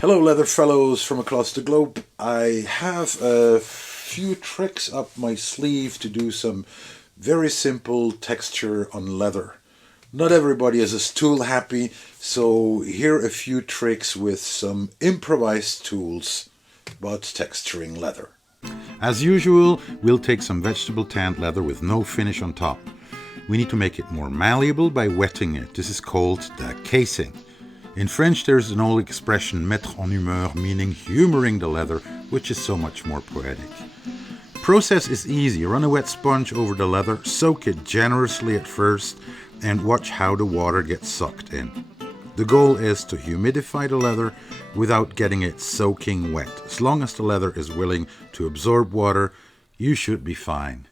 Hello, leather fellows from across the globe. I have a few tricks up my sleeve to do some very simple texture on leather. Not everybody is as tool happy, so here are a few tricks with some improvised tools about texturing leather. As usual, we'll take some vegetable tanned leather with no finish on top. We need to make it more malleable by wetting it. This is called the casing. In French, there's an old expression, mettre en humeur, meaning humoring the leather, which is so much more poetic. Process is easy. Run a wet sponge over the leather, soak it generously at first, and watch how the water gets sucked in. The goal is to humidify the leather without getting it soaking wet. As long as the leather is willing to absorb water, you should be fine.